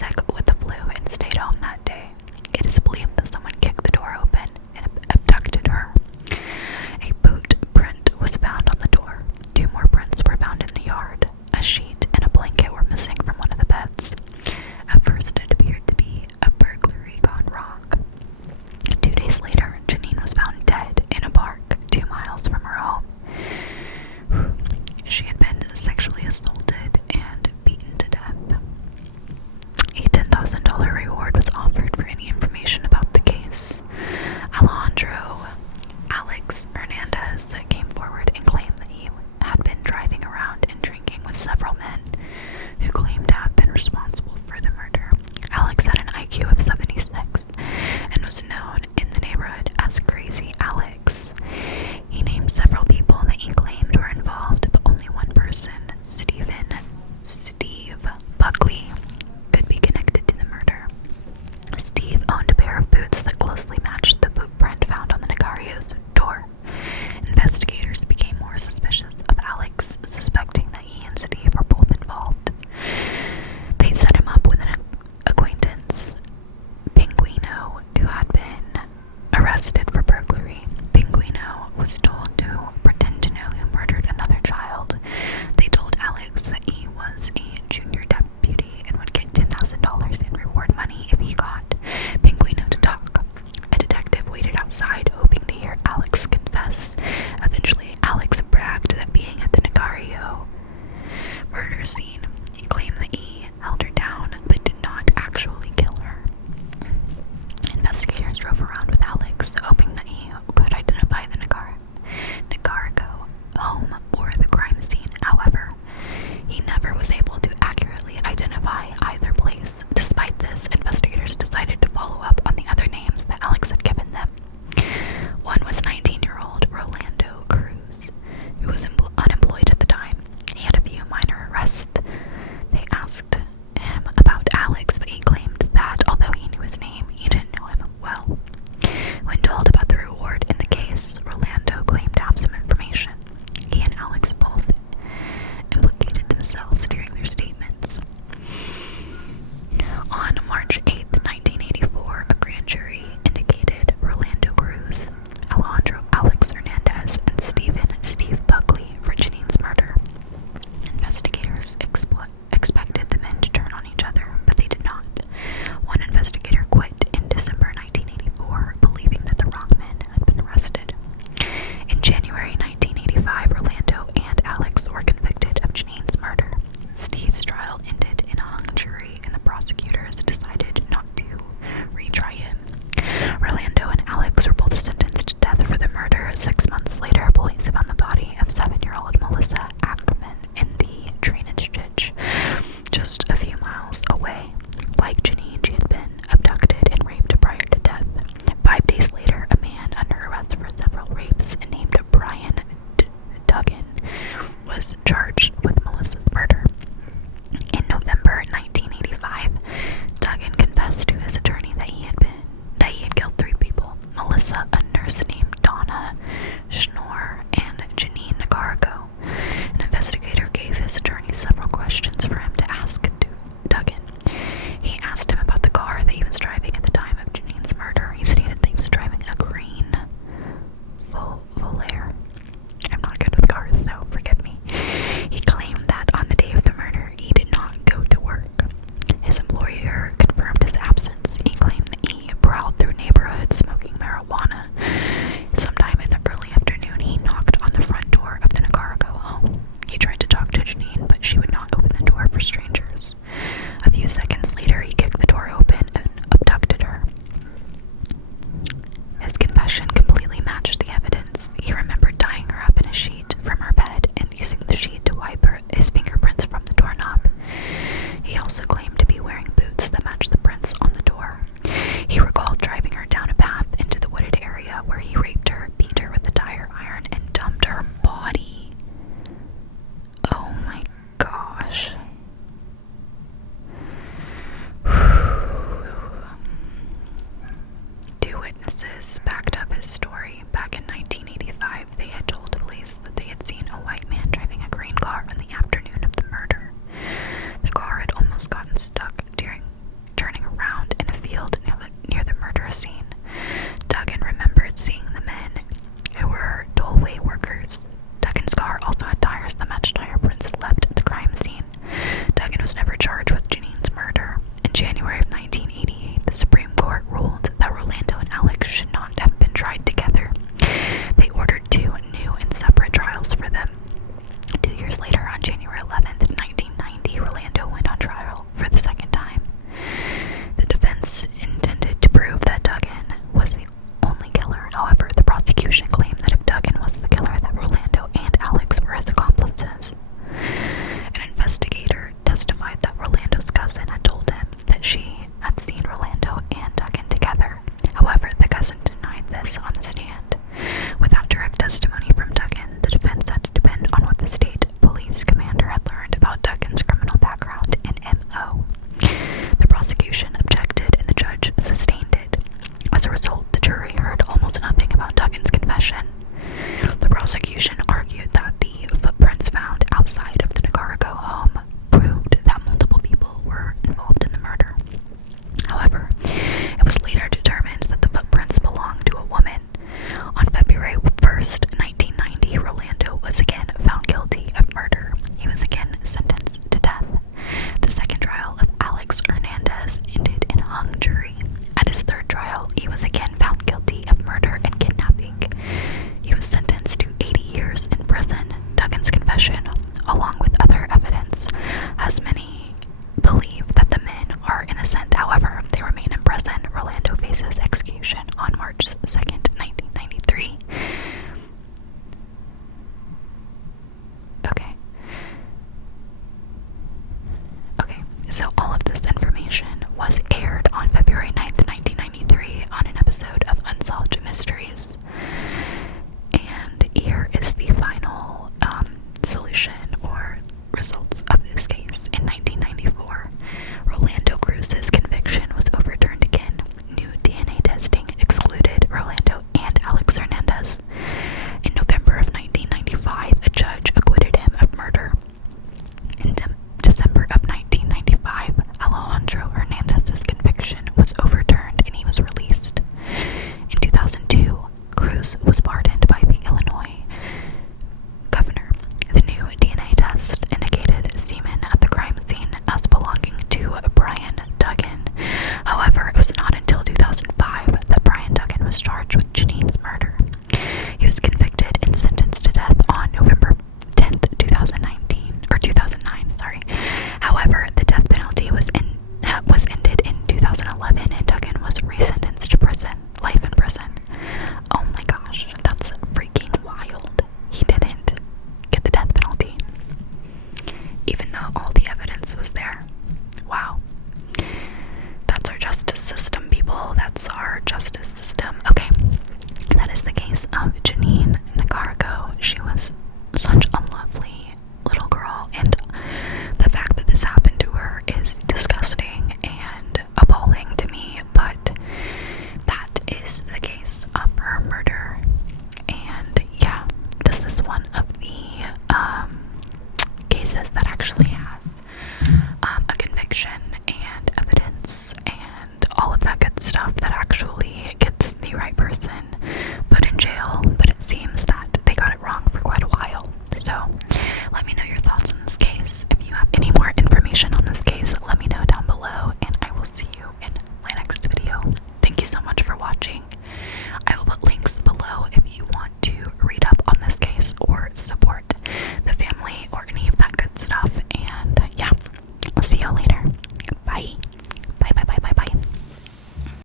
sick with the flu and stayed home that day. It is believed that someone kicked the door open and abducted her. A boot print was found on the door. 2 more prints were found in the yard. A sheet and a blanket were missing from one of the beds. At first, it appeared to be a burglary gone wrong. 2 days later, Jeanine was found dead in a park 2 miles from her home. She had been sexually assaulted and beaten to death. A $10,000 reward was offered for any information about the case. Alex Hernandez came forward and claimed that he had been driving around and drinking with several men who claimed to have been responsible for the murder. Alex had an IQ of 76 and was known in the neighborhood as Crazy Alex. He named several people that he claimed were involved, but only one person, Steve Buckley, could be connected to the murder. Steve owned a pair of boots that closely matched the boot print found on the Nicarico's door. Investigators became more suspicious of Alex, suspecting that he and Steve were both involved. They set him up with an acquaintance, Pinguino, who had been arrested for burglary. Pinguino was told to pretend to know who murdered another child. They told Alex that he was a junior deputy and would get $10,000 in reward money if he got Pinguino to talk. A detective waited outside, hoping to hear Alex confess. Eventually, Alex bragged that being at the Nicarico murder scene, he claimed that he held her down but did not actually kill her. Investigators drove around with Alex, hoping that he could identify the Nicarico home or the crime scene. However, he never was able to accurately identify either place. Despite this, investigators decided to follow up on the other names that Alex had given them. One was 19-year-old Rolando Cruz, who was unemployed at the time. He had a few minor arrests. They asked him about Alex, but he claimed that although he knew his name, he didn't know him well. When told about the reward in the case, Rolando claimed to have some information. He and Alex both implicated themselves during their statements. On March 8, 1984, a grand jury indicated Rolando Cruz, Alejandro Alex Hernandez, and Steve Buckley for Jeanine's murder. Investigators expected the men to turn on each other, but they did not. One investigator quit in December 1984, believing that the wrong men had been arrested. In January 1985, Rolando and Alex were convicted of Jeanine's murder. Steve's trial ended in a hung jury, and the prosecutors decided not to retry him. Rolando and Alex were both sentenced to death for the murder. 6 months later, police found the body of 7-year-old Melissa Ackerman in the drainage ditch just a few miles away. Like Jeanine, she had been abducted and raped prior to death. 5 days later, a man under arrest for several rapes named Brian Duggan was charged with Melissa's murder. In November 1985, Duggan confessed to his attorney that he had killed 3 people: Melissa, a nurse named Donna Schnorr, and Jeanine Nicarico. An investigator gave his attorney several questions for him to ask to evidence, as many believe that the men are innocent. However, they remain in prison. Rolando faces execution